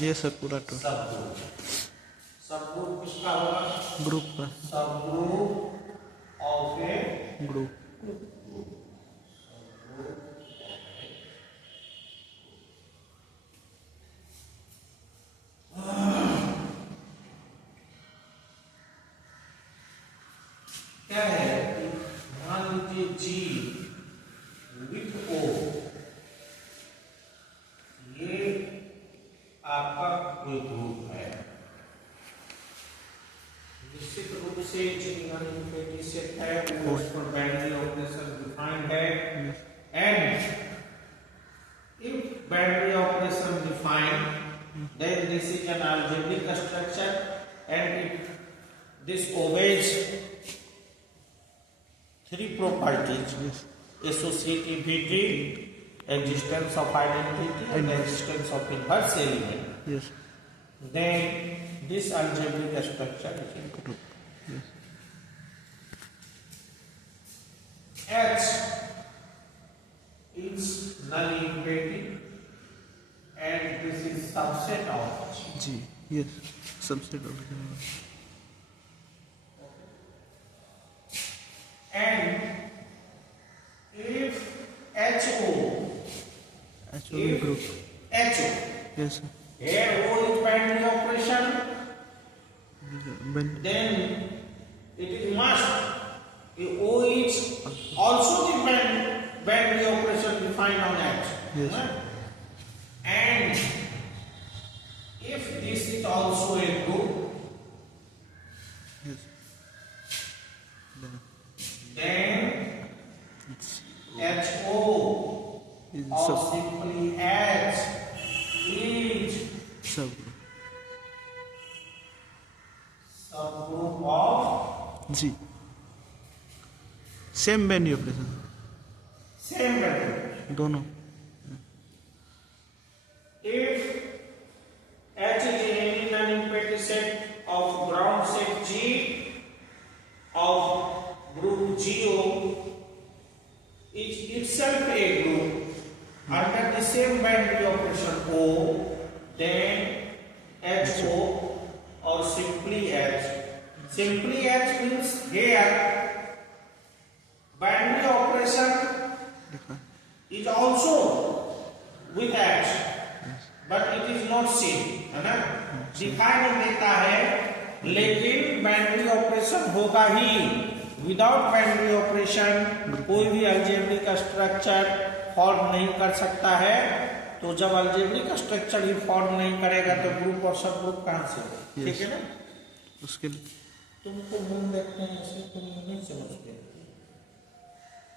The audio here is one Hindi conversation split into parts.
ये सर पूरा टोटल सब ग्रुप। सब ग्रुप किसका होगा? ग्रुप का। सब ग्रुप ऑफ ए ग्रुप। क्या है? मान लीजिए जी विथ ओ, ये आपका कोई ग्रुप है। निश्चित रूप से जी सेट है, वो उस पर बाइनरी ऑपरेशन डिफाइंड है। And if boundary operation defined, then this is an algebraic structure, and this obeys three properties: associativity, existence of identity, and existence of inverse element. Yes. Then this algebraic structure is a group. Yes. H is null empty, and this is subset of G. G. Yes. Subset of G. And if HO, HO group. HO, Yes. Sir. here O is binary operation, then it is must. If O is also the binary operation defined on H. Yes. And if this is also a group, Yes. then It's HO is or simply H is subgroup. subgroup of G. Same binary operation. same value. दोनों. If H is any non-empty set of ground set G of group GO is itself a group under the same binary operation O, then HO or simply H. Simply H means here binary operation is also with H, but it is not same, है ना? दिखाई नहीं देता है, लेकिन बाइनरी ऑपरेशन होगा ही। विदाउट बाइनरी ऑपरेशन कोई भी अलजेब्रिक स्ट्रक्चर फॉर्म नहीं कर सकता है। तो जब अलजेब्रिक स्ट्रक्चर ही फॉर्म नहीं करेगा तो ग्रुप और सब ग्रुप कहाँ से होगा? ठीक है ना? उसके तुमको मुंह देखते हैं ऐसे, तुम नहीं समझते।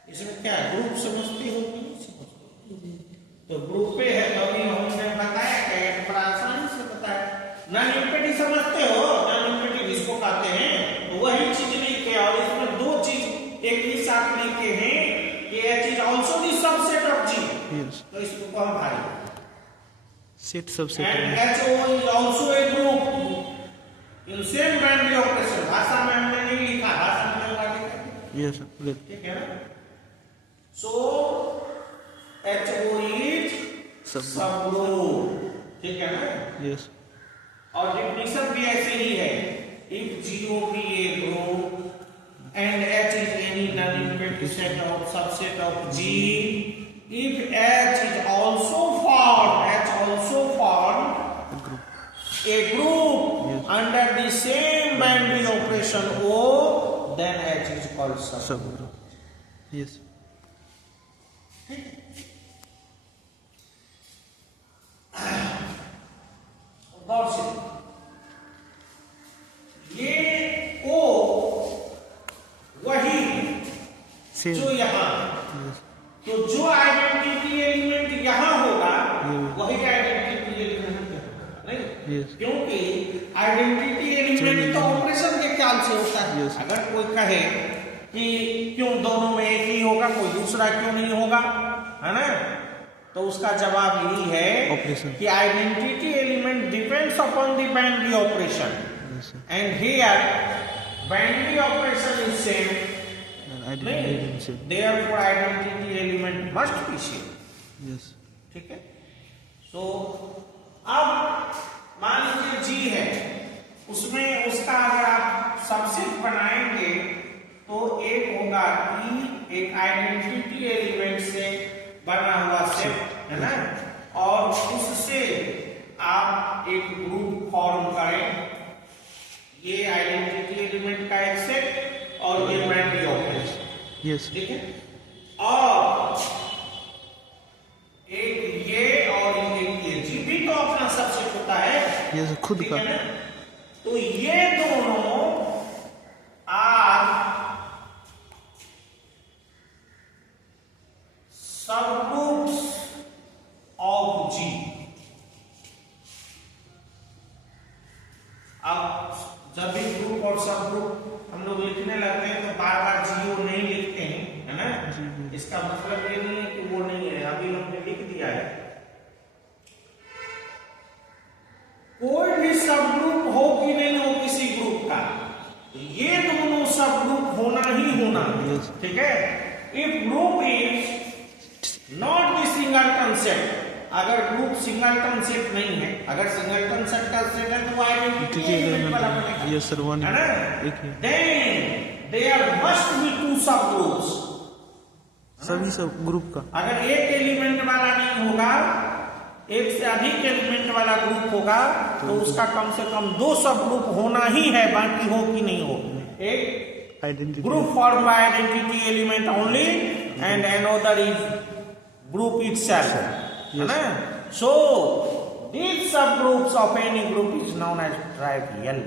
इसमें क्या ग्रुप समझती हो कि नहीं समझती? तो ग्रुप पे है, तो अभी हमने बताया कि बड़ा आसानी से बताया। नॉन इम्पेटी समझते हो? नॉन इम्पेटी जिसको कहते हैं, तो वही चीज लिखे, और इसमें दो चीज एक ही साथ लिखे हैं कि H is also the subset of G. Yes. तो इसको कौन भाई? Set subset. And HO is also a group in same binary operation. भाषा में हमने नहीं लिखा, भाषा में लिखा है। Yes. Sir. ठीक है ना? So HO is subgroup, ठीक है ना? Yes. और डेफिनेशन भी ऐसे ही है। If GO be a group and H is any non-empty set of subset of G, if H is also formed A group. a group Yes. under the same binary operation O, then H is called subgroup. Subgroup. Yes. गौर से ये O वही Same. जो यहाँ, Yes. तो जो आइडेंटिटी एलिमेंट यहाँ होगा ये- वही आइडेंटिटी एलिमेंट नहीं, Yes. क्योंकि आइडेंटिटी एलिमेंट तो ऑपरेशन के ख्याल से होता है। Yes. अगर कोई कहे कि क्यों दोनों में एक ही होगा, कोई दूसरा क्यों नहीं होगा, है ना? तो उसका जवाब यही है Operation. कि identity element depends upon the binary operation, Yes. Sir. And here binary operation is same, And identity is same. therefore identity element must be same। Yes. ठीक है? So अब सबसेट बनाएंगे तो एक होगा ई, एक आइडेंटिटी एलिमेंट से बना हुआ सेट है ना, और उससे आप एक ग्रुप फॉर्म करें। ये आइडेंटिटी एलिमेंट का एक सेट और ये मेमोरी ऑब्जेक्ट, यस ठीक है। और एक ये और एक ये जी भी तो अपना सबसेट होता है, यस खुद ठीक का। है ना। तो ये दोनों आर सबग्रुप्स ऑफ जी। अब जब भी ग्रुप और सब ग्रुप हम लोग लिखने लगते हैं तो बार बार जीओ नहीं लिखते हैं, है ना। इसका मतलब ये नहीं है कि वो नहीं है, अभी हमने लिख दिया है। कोई भी सब ग्रुप हो कि नहीं हो किसी ग्रुप का, ये दोनों सब ग्रुप होना ही होना, ठीक है। If group is not the singleton set, अगर ग्रुप सिंगलटन सेट नहीं है, अगर सिंगलटन सेट का सेट है तो आइडेंटिटी एलिमेंट वाला बनेगा, यस सर, वन है ना। एक है। Then there must be two subgroups, सभी सब ग्रुप का। अगर एक एलिमेंट वाला नहीं होगा, एक से अधिक एलिमेंट वाला ग्रुप होगा तो उसका कम से कम दो सब ग्रुप होना ही है, बाकी हो कि नहीं हो। एक identity group form by identity element only and another is group itself, है ना। सो these subgroups of any group is known as trivial,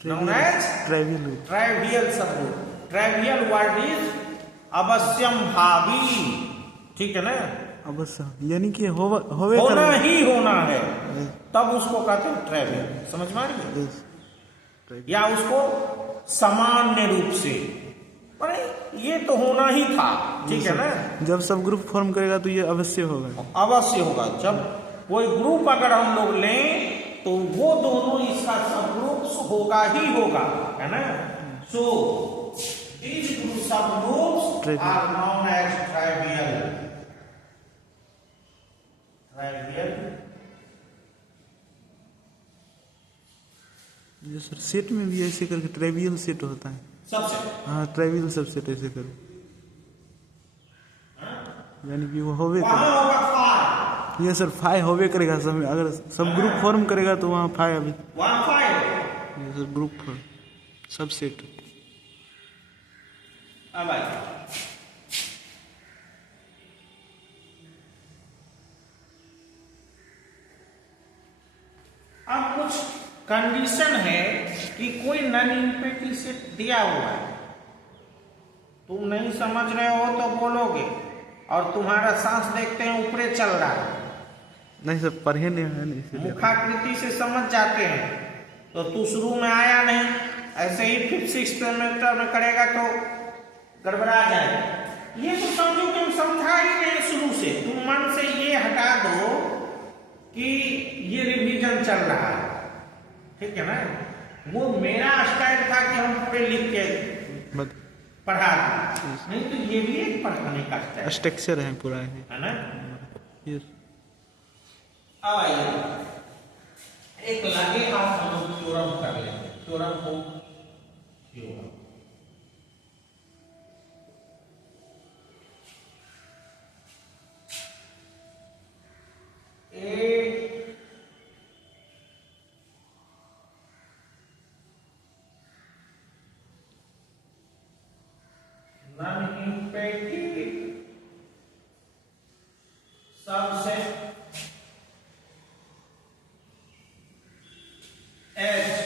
known as trivial. trivial subgroup। trivial word is अवश्यम भावी, ठीक है ना। अवश्य यानी कि होवे होना करेगा। ही होना है, तब उसको कहते हैं ट्रेवियल, समझ में आ रही है? यस या उसको सामान्य रूप से, अरे ये तो होना ही था, ठीक है ना। जब सब ग्रुप फॉर्म करेगा तो ये अवश्य होगा। अवश्य होगा, जब कोई ग्रुप अगर हम लोग लें तो वो दोनों इसका सब ग्रुप होगा ही होगा, है ना। सो these group subgroups are known as trivial। trivial ये सर सेट में भी ऐसे करके ट्राइवियल सेट होता है। सबसेट, हाँ ट्राइवियल सबसेट ऐसे कर, यानी कि वो होवे वहां करेगा। होगा फाइव, ये सर फाइव होवे करेगा सब, अगर सब ग्रुप फॉर्म करेगा तो वहाँ फाइव अभी। वहां फाइव। ये सर ग्रुप फॉर्म सबसेट। अब आइए, अब कुछ कंडीशन है कि कोई नन इम्पेटी सेट दिया हुआ है, तुम नहीं समझ रहे हो तो बोलोगे, और तुम्हारा सांस देखते हैं ऊपरे चल रहा है, नहीं सर पढ़े नहीं है नहीं इसीलिए। मुखाकृति से समझ जाते हैं, तो तू शुरू में आया नहीं, ऐसे ही 5th-6th सेमेस्टर में करेगा तो गड़बड़ा जाए। ये तो समझो कि हम समझा ही नहीं शुरू से, तुम मन से ये हटा दो कि ये रिवीजन चल रहा है, ठीक है ना। वो मेरा स्टाइल था कि हम पूरे लिख के पढ़ा दें, नहीं तो ये भी एक पढ़ाने का स्टाइल स्ट्रक्चर है पूरा है ना। यस। अब आइए एक लगे हाथ हम लोग थ्योरम कर लेते हैं, थ्योरम को theorem non-imperative subset H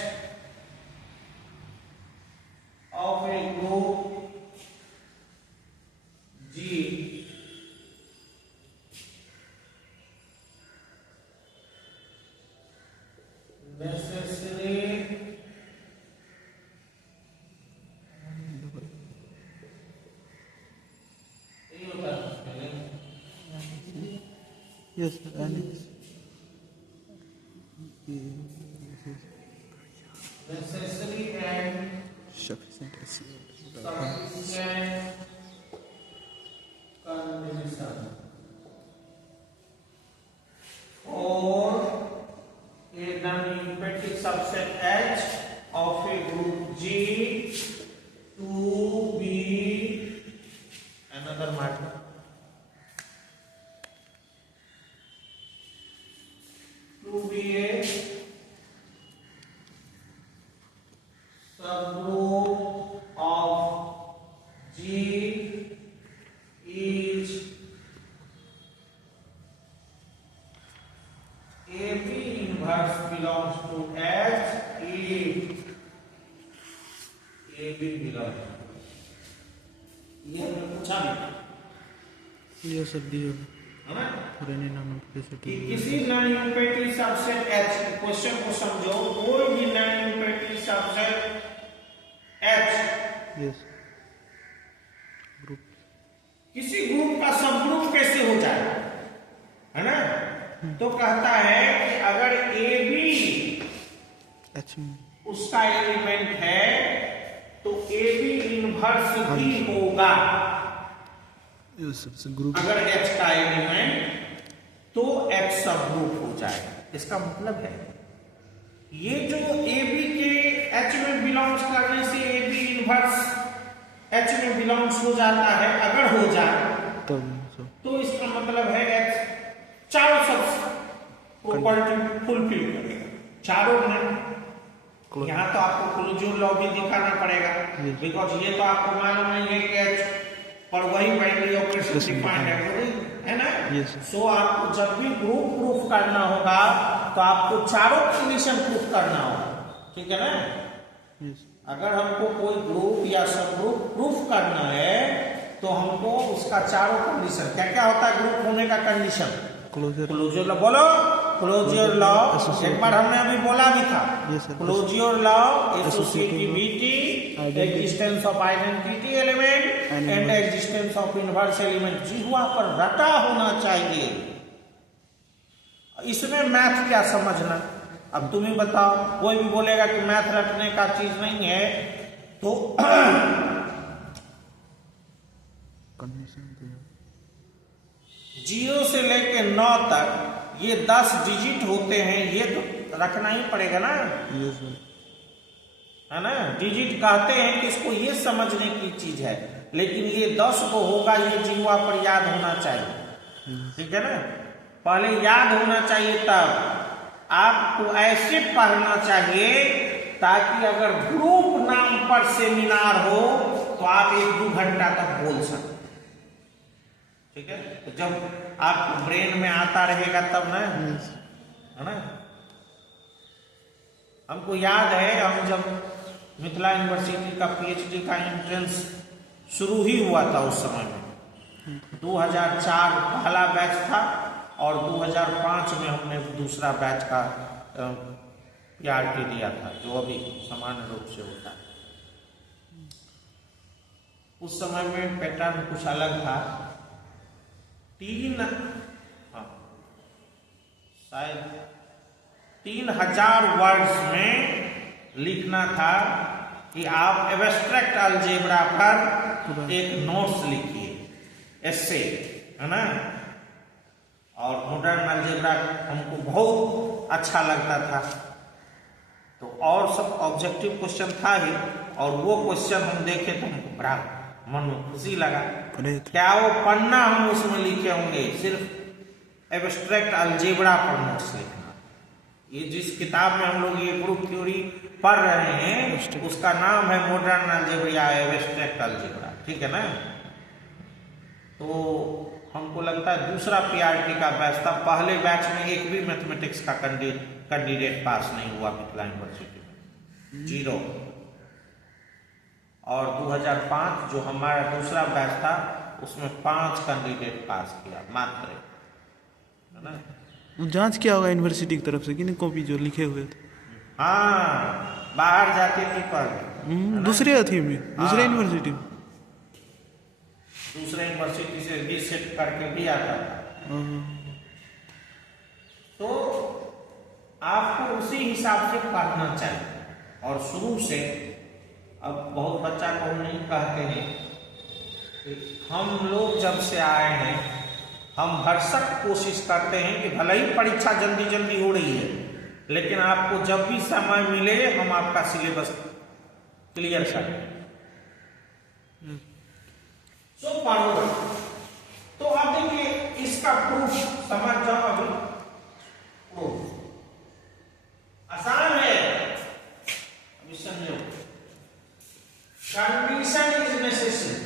of a group G necessary Yes, and necessary and sufficient. sufficient condition for a non-emphatic subset H of a group G to be another matter. To be a subgroup of G is AB inverse belongs to H if AB belongs. ये हमने पूछा भी ये सब दिए है ना पुराने नाम कि पे किसी non unitary subset H question को समझो कोई भी non unitary subset H yes group किसी ग्रुप का सबग्रुप कैसे हो जाए है ना तो कहता है कि अगर ए बी अच्छा उसका एलिमेंट है तो ए बी इनवर्स भी होगा ये सबसे ग्रुप अगर H का एलिमेंट तो H सबग्रुप हो जाए इसका मतलब है ये जो ए बी के H में बिलोंग्स करने से ए बी इनवर्स H में बिलोंग्स हो जाता है अगर हो जाए तब तो इसका मतलब है H चारों सब प्रॉपर्टी फुलफिल करेगा चारों में यहाँ तो आपको क्लोजर लॉ भी दिखाना पड़ेगा बिकॉज ये तो आपको मालूम नहीं है कि H पर वही बाइनरी ऑपरेशन डिफाइंड है ना सो आपको जब भी ग्रुप प्रूफ करना होगा तो आपको चारों कंडीशन प्रूफ करना होगा ठीक है ना अगर हमको कोई ग्रुप या सब ग्रुप प्रूफ करना है तो हमको उसका चारों कंडीशन क्या क्या होता है ग्रुप होने का कंडीशन क्लोजर लॉ बोलो क्लोजर लॉ एक बार हमने अभी बोला भी था closure law associativity existence of identity element and existence of inverse element जीवा पर रटा होना चाहिए इसमें मैथ क्या समझना अब तुम ही बताओ कोई भी बोलेगा कि मैथ रटने का चीज नहीं है तो जीरो से लेके 9 तक ये 10 डिजिट होते हैं ये तो रखना ही पड़ेगा ना है ना डिजिट कहते हैं कि इसको ये समझने की चीज है लेकिन ये 10 को होगा ये जीवा पर याद होना चाहिए ठीक है ना पहले याद होना चाहिए तब आपको ऐसे पढ़ना चाहिए ताकि अगर ग्रुप नाम पर सेमिनार हो तो आप 1-2 घंटा तक बोल सकते ठीक है तो जब आपको ब्रेन में आता रहेगा तब ना है ना हमको याद है हम जब मिथिला यूनिवर्सिटी का पीएचडी का एंट्रेंस शुरू ही हुआ था उस समय में 2004 पहला बैच था और 2005 में हमने दूसरा बैच का पीआरटी दिया था जो अभी सामान्य रूप से होता है उस समय में पैटर्न कुछ अलग था शायद 3000 वर्ड्स में लिखना था कि आप एब्स्ट्रैक्ट अलजेब्रा पर एक नोट्स लिखिए एस्से है ना और मॉडर्न अलजेब्रा हमको बहुत अच्छा लगता था तो और सब ऑब्जेक्टिव क्वेश्चन था ही और वो क्वेश्चन हम देखे तो हमको बड़ा मन में खुशी लगा क्या वो पन्ना हम उसमें लिखे होंगे सिर्फ एब्स्ट्रैक्ट अलजेब्रा पर नोट्स लिखना ये जिस किताब में हम लोग ये ग्रुप थ्योरी पढ़ रहे हैं उसका नाम है मॉडर्न अलजेब्रा एब्स्ट्रैक्ट अलजेब्रा ठीक है ना तो हमको लगता है दूसरा पीआरटी का बैच था पहले बैच में एक भी मैथमेटिक्स का कैंडिडेट पास नहीं हुआ मिथिला यूनिवर्सिटी में 0 और 2005 जो हमारा दूसरा बैच था उसमें 5 कैंडिडेट पास किया मात्र है ना जांच किया होगा यूनिवर्सिटी की तरफ से कि नहीं कॉपी जो लिखे हुए थे हाँ बाहर जाते थे पर दूसरे अथी में दूसरे यूनिवर्सिटी में दूसरे यूनिवर्सिटी से भी सेट करके भी आता था तो आपको उसी हिसाब से पढ़ना चाहिए और शुरू से अब बहुत बच्चा को हम नहीं कहते हैं कि हम लोग जब से आए हैं हम भरसक कोशिश करते हैं कि भले ही परीक्षा जल्दी जल्दी हो रही है लेकिन आपको जब भी समय मिले हम आपका syllabus clear sir? So forward. तो अब देखिए इसका प्रूफ समझ जाओ। अभी प्रूफ आसान है, अभी समझो। Condition is necessary,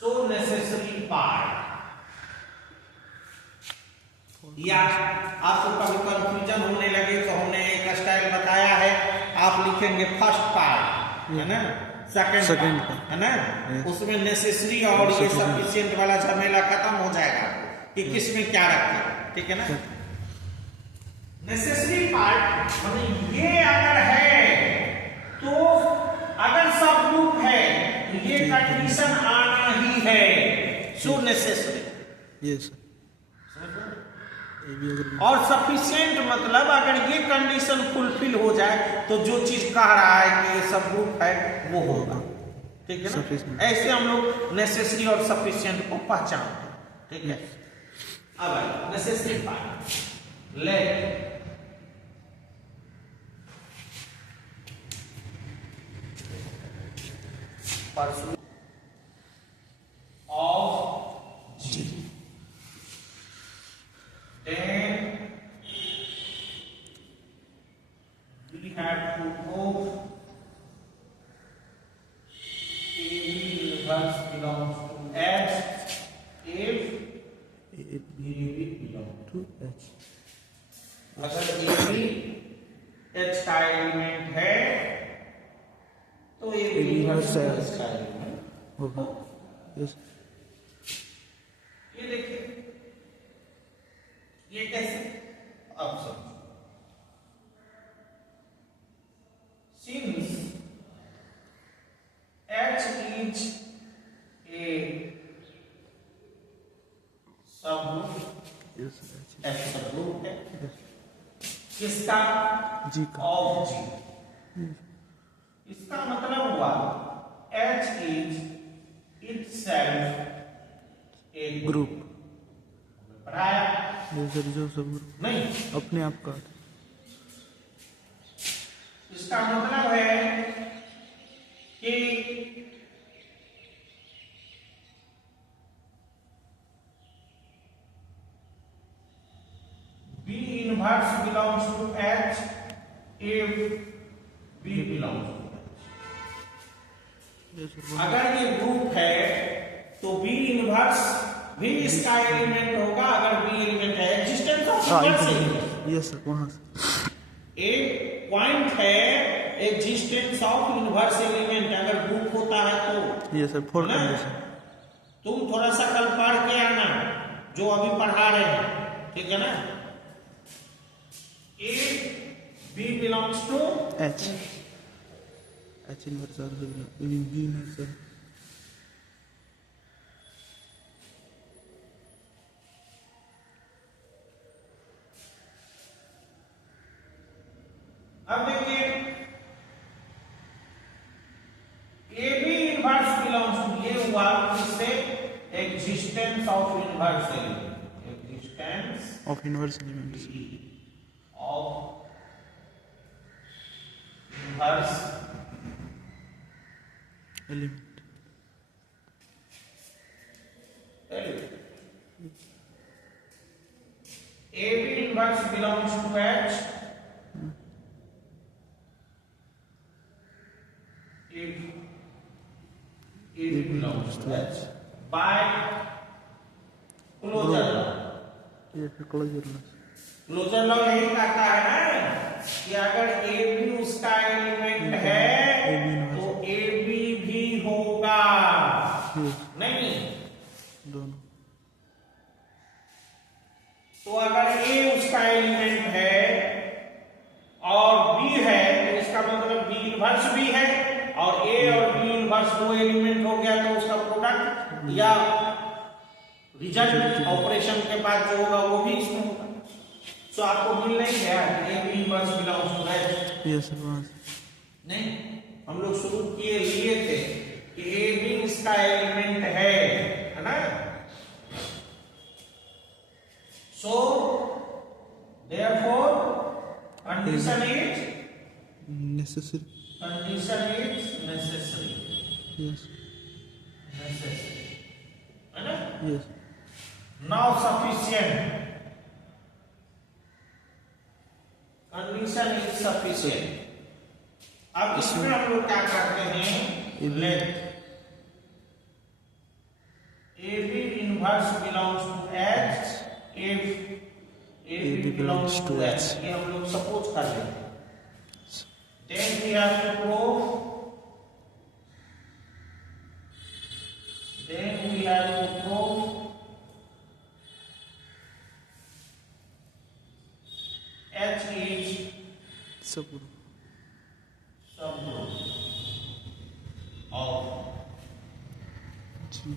so necessary part. या आपको कभी कंफ्यूजन होने लगे तो हमने एक स्टाइल बताया है, आप लिखेंगे फर्स्ट पार्ट, है ना, सेकंड पार्ट, है ना, उसमें नेसेसरी और ये सफिशिएंट वाला झमेला खत्म हो जाएगा कि किसमें क्या रखें, ठीक है ना। नेसेसरी पार्ट मतलब ये अगर है तो अगर सब ग्रुप है तो ये कंडीशन आना ही है, सो नेसेसरी। Yes sir. और सफिशिएंट मतलब अगर ये कंडीशन फुलफिल हो जाए तो जो चीज कह रहा है कि ये सब ग्रुप है वो होगा, ठीक है ना। ऐसे हम लोग नेसेसरी और सफिशिएंट को पहचानते हैं, ठीक है। अब नेसेसरी पार्ट ले pursuit of G, then we have to prove AB inverse belongs to H if AB belongs to H। अगर AB H का एलिमेंट है तो AB इनवर्स का एलिमेंट होगा। यस। ये देखिए ये कैसे, अब समझो। Since H is a subgroup, yes H subgroup है किसका? जी का। Of G। इसका मतलब हुआ H is itself a group. पढ़ाया यस सर, जो सब ग्रुप नहीं, अपने आप का। इसका मतलब है कि B inverse belongs to H if B belongs to H। Yes sir. अगर ये ग्रुप है तो B इनवर्स भी इसका एलिमेंट होगा। अगर B एलिमेंट है, एग्जिस्टेंस ऑफ इनवर्स है। यस सर, वहां से एक पॉइंट है एग्जिस्टेंस ऑफ इनवर्स एलिमेंट अगर ग्रुप होता है तो। Yes sir, four condition. तुम थोड़ा सा कल पढ़ के आना जो अभी पढ़ा रहे हैं, ठीक है ना। A B belongs to H। H inverse और B इनवर्स। अब देखिए AB इनवर्स बिलोंग्स टू, ये हुआ किससे? Existence of inverse element, existence of inverse elements. Of inverse element. AB inverse belongs to H if AB belongs to H by closure law। ये फिर क्लोजर लॉ। क्लोजर लॉ यही कहता है ना कि अगर AB उसका एलिमेंट है तो AB भी होगा, नहीं दोनों। तो अगर A उसका एलिमेंट है और B है तो इसका मतलब B इनवर्स भी है, और A और B इनवर्स दो एलिमेंट हो गया तो उसका प्रोडक्ट या रिजल्ट ऑपरेशन के बाद जो होगा वो भी इसमें होगा। सो आपको मिल नहीं गया A B inverse belongs to H? Yes sir, वहां से नहीं, हम लोग शुरू किए लिए थे कि A B इसका एलिमेंट है ना। So therefore condition is necessary condition is necessary, yes necessary है ना। Yes now sufficient, condition is sufficient. अब इसमें हम लोग क्या करते हैं, late AB inverse belongs to H if AB belongs to H, ये हम लोग सपोज कर लेते हैं। Then we have to prove, H is subgroup subgroup of G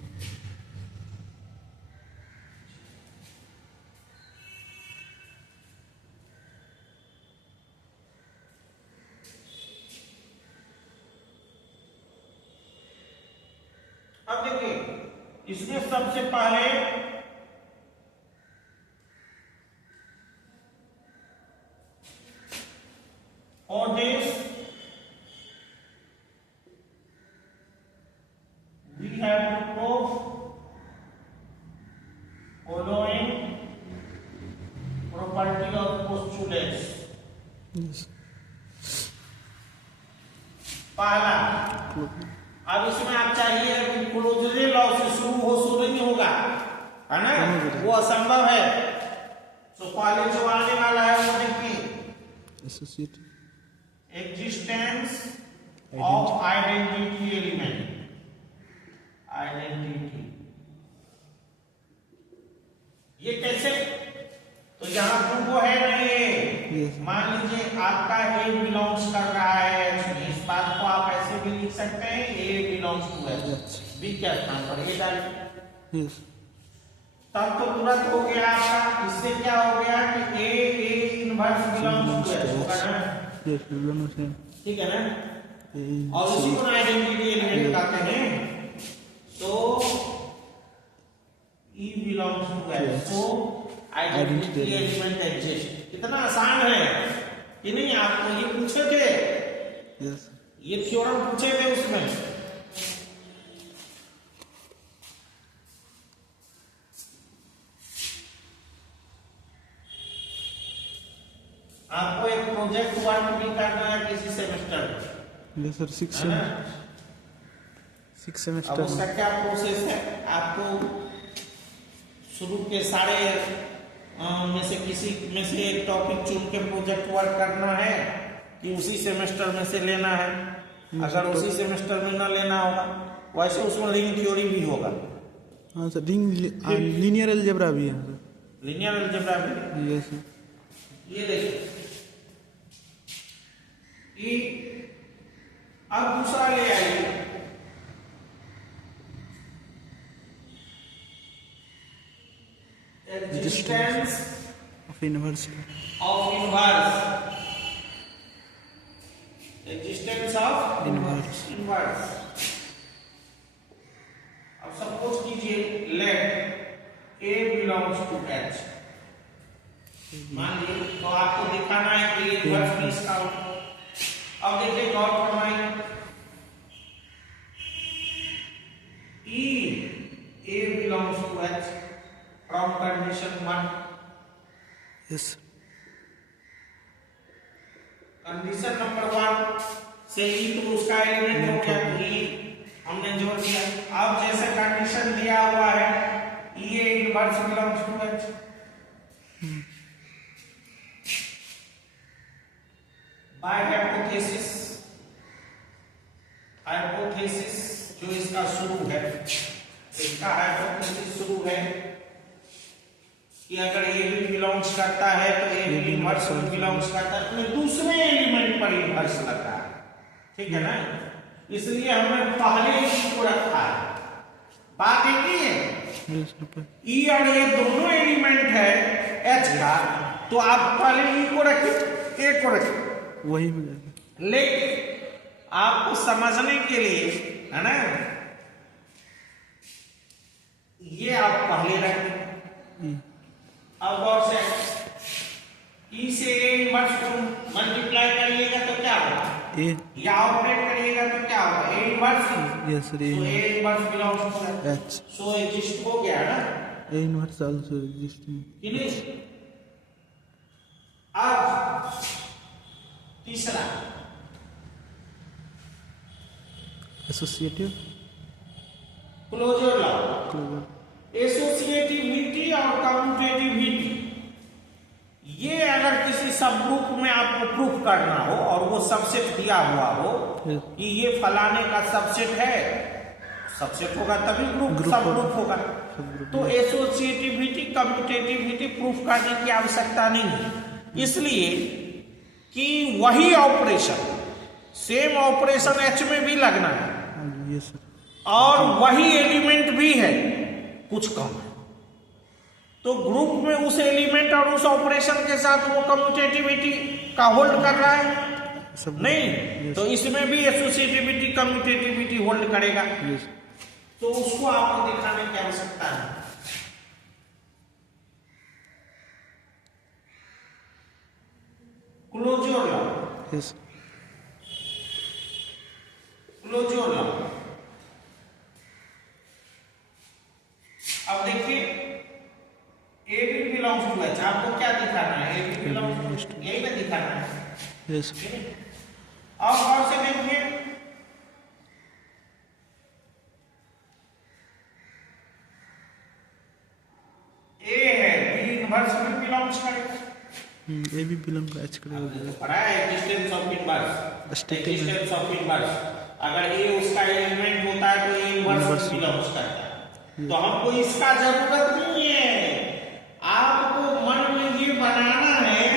अब देखिए इसमें सबसे पहले और this we have to prove following property of postulates. Yes पहला, अब इसमें आप चाहिए कि क्लोजर लॉ से शुरू नहीं होगा, है ना, वो असंभव है। तो पहले जो आने वाला है वो देखिए, associate existence of identity element, identity ये कैसे, तो यहाँ प्रूफ है ना ये, Yes. मान लीजिए आपका ए बिलोंग्स कर रहा है H में, इस बात को आप ऐसे भी लिख सकते हैं ए बिलोंग्स टू H, बी क्या स्थान पर ए डालिए, यस तब तो तुरंत हो गया आपका। इससे क्या हो गया कि A inverse belongs to H होगा ना, यस दोनों सेम ठीक है ना। और उसी को आइडेंटिटी एलिमेंट कहते हैं। तो E बिलोंग्स टू H, तो आइडेंटिटी एलिमेंट एग्जिस्ट। कितना आसान है कि नहीं, आपको ये पूछे थे, यस ये थ्योरम पूछे थे उसमें। आपको एक प्रोजेक्ट वर्क भी करना है किसी सेमेस्टर में, यस सर सिक्स है ना। अब सेमेस्टर उसका में क्या प्रोसेस है, आपको शुरू के सारे में से किसी में से एक टॉपिक चुन के प्रोजेक्ट वर्क करना है कि उसी सेमेस्टर में से लेना है। अगर उसी सेमेस्टर में ना लेना होगा, वैसे उसमें रिंग थ्योरी भी होगा, हाँ सर रिंग लीनियर अलजेब्रा भी है सर, लीनियर अलजेब्रा भी। यस ये देखिए कि अब दूसरा ले आइए, existence of inverse of inverse, existence of inverse inverse। अब सपोज कीजिए late A belongs to H, मान लीजिए, तो आपको दिखाना है कि इनवर्स में इसका। अब देखिए गौर फरमाइए, A belongs to H from condition 1, yes condition number 1 से ई तो उसका एलिमेंट हो गया, तो ई हमने जोड़ दिया। अब जैसे कंडीशन दिया हुआ है E A inverse belongs to H, by hypothesis, hypothesis जो इसका शुरू है, इसका हाइपोथेसिस शुरू है कि अगर ए भी बिलोंग्स करता है तो ए भी इनवर्स में बिलोंग्स करता है, तो दूसरे एलिमेंट पर इनवर्स लगता है, ठीक है ना। इसलिए हमने पहले ई को रखा है। बात एक ही है, यस सर ई और ए दोनों एलिमेंट है एच का, तो आप पहले ई को रखिए, ए को रखिए, वही हो जाएगा। लेकिन आपको समझने के लिए, है ना, ये आप पहले रखें। अब और से ई से ए इनवर्स को मल्टीप्लाई करिएगा तो क्या होगा, ए या ऑपरेट करिएगा तो क्या होगा, ए इनवर्स। यस सर, तो A inverse belongs to H so exist हो गया ना ए इनवर्स आल्सो एग्जिस्टिंग। कि नहीं। अब तीसरा associative closure law. Closure associativity और कम्यूटेटिविटी, ये अगर किसी सब ग्रुप में आपको प्रूफ करना हो और वो सबसेट दिया हुआ हो कि ये फलाने का सबसेट है, सबसेट होगा तभी ग्रुप सब ग्रुप होगा। तो एसोसिएटिविटी कम्यूटेटिविटी प्रूफ करने की आवश्यकता नहीं है, इसलिए कि वही ऑपरेशन, सेम ऑपरेशन एच में भी लगना है यस सर, और वही एलिमेंट भी है, कुछ कम है, तो ग्रुप में उस एलिमेंट और उस ऑपरेशन के साथ वो कम्यूटेटिविटी का होल्ड कर रहा है सब नहीं, तो इसमें भी एसोसिएटिविटी कम्यूटेटिविटी होल्ड करेगा। यस तो उसको आपको दिखाने की आवश्यकता है। Closure law, yes closure law. अब देखिए A B belongs to H, आपको क्या दिखाना है, ए बी बिलोंग्स टू, यही ना दिखाना है। यस अब गौर से देखिए ए है, बी इनवर्स में बिलोंग्स करेगा, ए भी बिलोंग का एच करेगा। पढ़ा है एक्जिस्टेंस ऑफ इनवर्स, स्टेटिक में एक्जिस्टेंस ऑफ इनवर्स। अगर ए उसका एलिमेंट होता है तो ए इनवर्स में बिलोंग्स करता है, तो हमको इसका जरूरत नहीं है, आपको मन में ये बनाना है।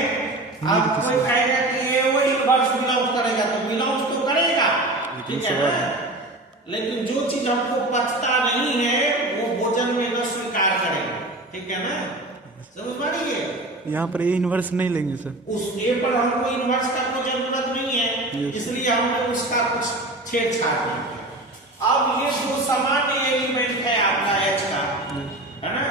अब कोई कहेगा कि ये वो इनवर्स बिलोंग करेगा, तो बिलोंग तो करेगा, ठीक है ना, लेकिन जो चीज हमको पचता नहीं है वो भोजन में न स्वीकार करेगा, ठीक है ना, समझ पा रही है। यहाँ पर ए इनवर्स नहीं लेंगे सर, उस ए पर हमको इनवर्स का कोई जरूरत नहीं है, इसलिए हमने उसका कुछ छेड़छाड़ नहीं किया। अब ये जो सामान्य एलिमेंट है आपका एच का, है ना,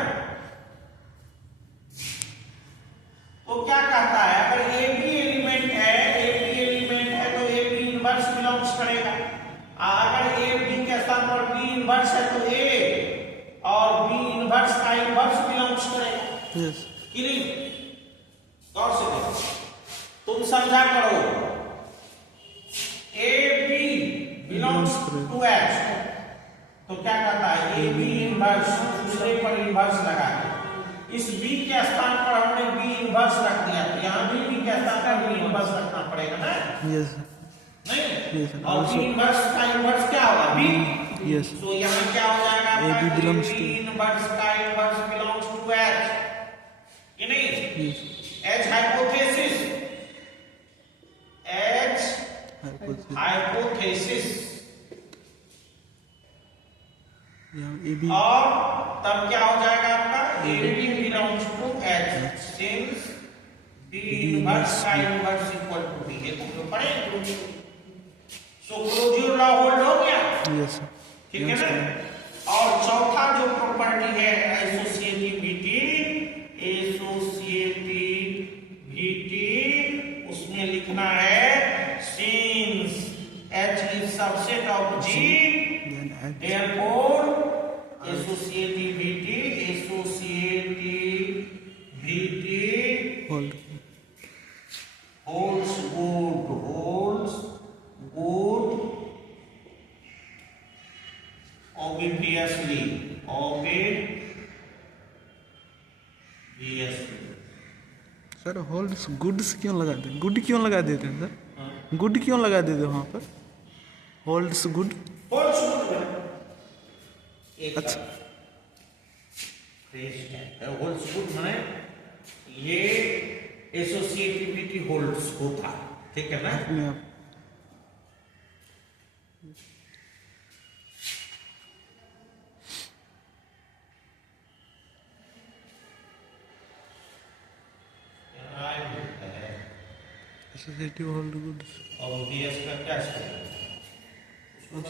तो क्या कहता है, अगर ए बी एलिमेंट है, ए बी एलिमेंट है तो ए बी इनवर्स बिलोंग्स करेगा। अगर ए बी के स्थान पर बी इनवर्स है तो ए और बी इनवर्स का इनवर्स बिलोंग्स करेगा। यस कि नहीं, गौर से देखो, तुम समझा करो, A B belongs to H, तो क्या कहता है, ए बी इनवर्स, दूसरे पर इनवर्स लगा के इस बी के स्थान पर हमने बी इनवर्स रख दिया, तो यहाँ भी बी के स्थान पर बी इनवर्स रखना पड़ेगा ना, यस नहीं, यस और बी इनवर्स का इनवर्स क्या होगा, बी, यस तो यहाँ क्या हो जाएगा, A B belongs to inverse का इनवर्स बिलोंग्स टू एच, कि नहीं, yes H hypothesis, H hypothesis, यहाँ ए बी, और तब क्या हो जाएगा आपका, A B belongs to H since B inverse का इनवर्स इक्वल टू बी, ये तुम लोग पढ़े। सो क्लोजर लॉ होल्ड हो गया, यस ठीक है ना। और चौथा जो प्रॉपर्टी है एसोसिएटिविटी, एसोसिएटिविटी, उसमें लिखना है since H is subset of G, therefore associativity, associativity hold holds good obviously सर। होल्ड्स गुड्स क्यों लगा दे, गुड क्यों लगा देते हैं सर, गुड क्यों लगा देते वहाँ पर, होल्ड्स गुड। holds good, अच्छा होल्ड्स गुड माने ये एसोसिएटिविटी होल्ड्स होता है, ठीक है ना। अपने आप एसोसिएटिव होल्ड गुड्स और बीएस का क्या स्पेलिंग है?